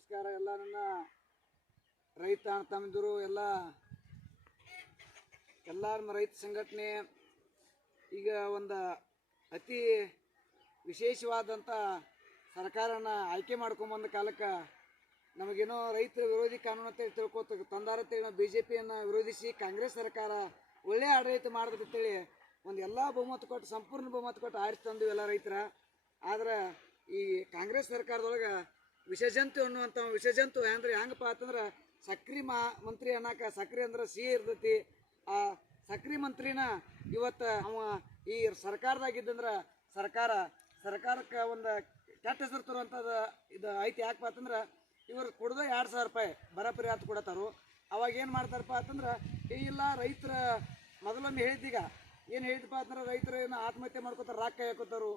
ನಮಸ್ಕಾರ, ಎಲ್ಲ ನನ್ನ ರೈತ ತಮ್ಮಿದ್ರು ಎಲ್ಲ ಎಲ್ಲರ ರೈತ ಸಂಘಟನೆ. ಈಗ ಒಂದು ಅತಿ ವಿಶೇಷವಾದಂಥ ಸರ್ಕಾರನ ಆಯ್ಕೆ ಮಾಡ್ಕೊಂಬಂದ ಕಾಲಕ್ಕೆ ನಮಗೇನೋ ರೈತರ ವಿರೋಧಿ ಕಾನೂನು ಅಂತೇಳಿ ತಿಳ್ಕೊತ ತಂದಾರತ್ತೇಳಿ ನಾವು ಬಿ ಜೆ ವಿರೋಧಿಸಿ ಕಾಂಗ್ರೆಸ್ ಸರ್ಕಾರ ಒಳ್ಳೆಯ ಆಡಳಿತ ಮಾಡಿದ್ರಂತೇಳಿ ಒಂದು ಎಲ್ಲ ಬಹುಮತ ಕೊಟ್ಟು, ಸಂಪೂರ್ಣ ಬಹುಮತ ಕೊಟ್ಟು ಆರಿಸಿ ತಂದು ಎಲ್ಲ ರೈತರ. ಆದ್ರೆ ಈ ಕಾಂಗ್ರೆಸ್ ಸರ್ಕಾರದೊಳಗೆ ವಿಷಜಂತು ಅನ್ನುವಂಥ ವಿಷಜಂತು ಅಂದ್ರೆ ಹೆಂಗಪ್ಪ ಅಂತಂದ್ರೆ ಸಕ್ರಿ ಮಾ ಮಂತ್ರಿ ಅನ್ನಕ, ಸಕ್ರಿ ಅಂದ್ರೆ ಸಿಹಿ ಇರ್ತೈತಿ. ಆ ಸಕ್ರಿ ಮಂತ್ರಿನ ಇವತ್ತು ಅವ ಈ ಸರ್ಕಾರದಾಗಿದ್ದಂದ್ರೆ ಸರ್ಕಾರ, ಸರ್ಕಾರಕ್ಕೆ ಒಂದು ಕೆಟ್ಟ ಹೆಸರು ತರುವಂಥದ್ದು ಇದು ಐತಿ. ಯಾಕಪ್ಪ ಅಂತಂದ್ರೆ ಇವರು ಕೊಡೋದು ಎರಡು ಸಾವಿರ ರೂಪಾಯಿ ಬರ ಪರಿಹಾರ ಕೊಡತ್ತಾರು ಅವಾಗ ಏನು ಮಾಡ್ತಾರಪ್ಪ ಅಂತಂದ್ರೆ ಇಲ್ಲ ರೈತರ ಮೊದಲೊಮ್ಮೆ ಹೇಳಿದ್ದೀಗ ಏನು ಹೇಳಿದಪ್ಪ ಅಂತಂದ್ರೆ ರೈತರು ಏನು ಆತ್ಮಹತ್ಯೆ ಮಾಡ್ಕೋತಾರೆ, ರಾಕ್ ಹಾಕೋತಾರು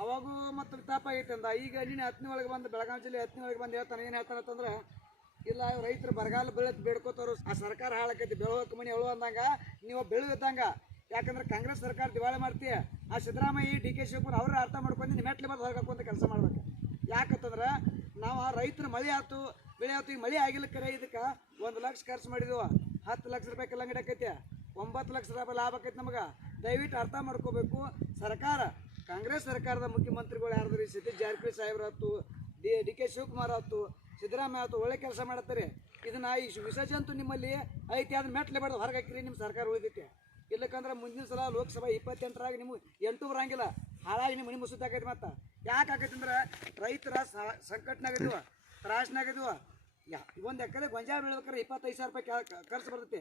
ಅವಾಗೂ ಮತ್ತು ತಾಪ ಆಗೈತೆ ಅಂದ. ಈಗ ನೀನು ಹತ್ತನೇ ಒಳಗೆ ಬಂದು ಬೆಳಗಾವಿ ಜಿಲ್ಲೆ ಹತ್ತನೇ ಒಳಗೆ ಬಂದು ಹೇಳ್ತಾನೆ, ಏನು ಹೇಳ್ತಾನೆ ಅಂತಂದ್ರೆ, ಇಲ್ಲ ರೈತರು ಬರಗಾಲ ಬೆಳೆ ಬೇಡ್ಕೋತಾರು ಆ ಸರ್ಕಾರ ಹಾಳಾಕೈತಿ ಬೆಳವಕ್ಕೆ ಮನೆ ಹೇಳು ಅಂದಂಗ, ನೀವು ಬೆಳೆದಿದ್ದಂಗ ಯಾಕಂದ್ರೆ ಕಾಂಗ್ರೆಸ್ ಸರ್ಕಾರ ದಿವಾಳಿ ಮಾಡ್ತೀಯ. ಆ ಸಿದ್ದರಾಮಯ್ಯ, ಡಿ ಕೆ ಶಿವಕುಮಾರ್ ಅವ್ರ ಅರ್ಥ ಮಾಡ್ಕೊಂಡು ನಿಮ್ಮ ಮೆಟ್ಲೆ ಬಂದು ಹೊರಗೆ ಹಾಕೊಂತ ಕೆಲಸ ಮಾಡ್ಬೇಕು. ಯಾಕಂತಂದ್ರೆ, ನಾವು ಆ ರೈತರ ಮಳೆ ಆಯ್ತು, ಬೆಳೆ ಆಯ್ತು ಈಗ ಮಳೆ ಆಗಿಲ್ಲ ಕರೆ, ಇದಕ್ಕೆ ಒಂದು ಲಕ್ಷ ಖರ್ಚು ಮಾಡಿದ್ವು. ಹತ್ತು ಲಕ್ಷ ರೂಪಾಯಿ ಕಲ್ಲಂಗಡಿ ಆಕೈತಿ ಒಂಬತ್ತು ಲಕ್ಷ ರೂಪಾಯಿ ಲಾಭ ಆಕೈತಿ ನಮಗೆ. ದಯವಿಟ್ಟು ಅರ್ಥ ಮಾಡ್ಕೋಬೇಕು. ಸರ್ಕಾರ ಕಾಂಗ್ರೆಸ್ ಸರ್ಕಾರದ ಮುಖ್ಯಮಂತ್ರಿಗಳು ಯಾರ್ದ್ರಿ ಸತೀಶ್ ಜಾರಕಿಹೊಳಿ ಸಾಹೇಬ್ರ ಆಯ್ತು, ಡಿ ಡಿ ಕೆ ಶಿವಕುಮಾರ್ ಆಯ್ತು, ಸಿದ್ದರಾಮಯ್ಯ ಆಯ್ತು, ಒಳ್ಳೆ ಕೆಲಸ ಮಾಡತ್ತಾರೆ ಇದನ್ನ ಈ ವಿಸರ್ಜಂತು ನಿಮ್ಮಲ್ಲಿ ಐತಿ ಅದನ್ನ ಮೆಟ್ಲೆ ಹೊರಗೆ ಹಾಕಿರಿ, ನಿಮ್ಮ ಸರ್ಕಾರ ಉಳಿದೈತೆ. ಇಲ್ಲಕಂದ್ರೆ ಮುಂದಿನ ಸಲ ಲೋಕಸಭಾ ಇಪ್ಪತ್ತೆಂಟರಾಗ ನಿಮ್ಗೆ ಎಂಟು ಬರಂಗಿಲ್ಲ ಹಾಳಾಗಿ ನಿಮ್ಮ ಮನೆ ಮುಸುತ್ತಾಕೈತಿ ಮತ್ತೆ. ಯಾಕೆ ಆಕೈತಿ ಅಂದ್ರೆ ರೈತರ ಸಂಕಟ್ನಾಗದಿವ ತ್ರಾಸ್ನಾಗದಿವ ಯಾ, ಒಂದು ಎಕರೆ ಗೊಂಜಾಳ ಬೆಳ್ಬೇಕಾರೆ ಇಪ್ಪತ್ತೈದು ಸಾವಿರ ರೂಪಾಯಿ ಖರ್ಚು ಬರ್ತೈತಿ.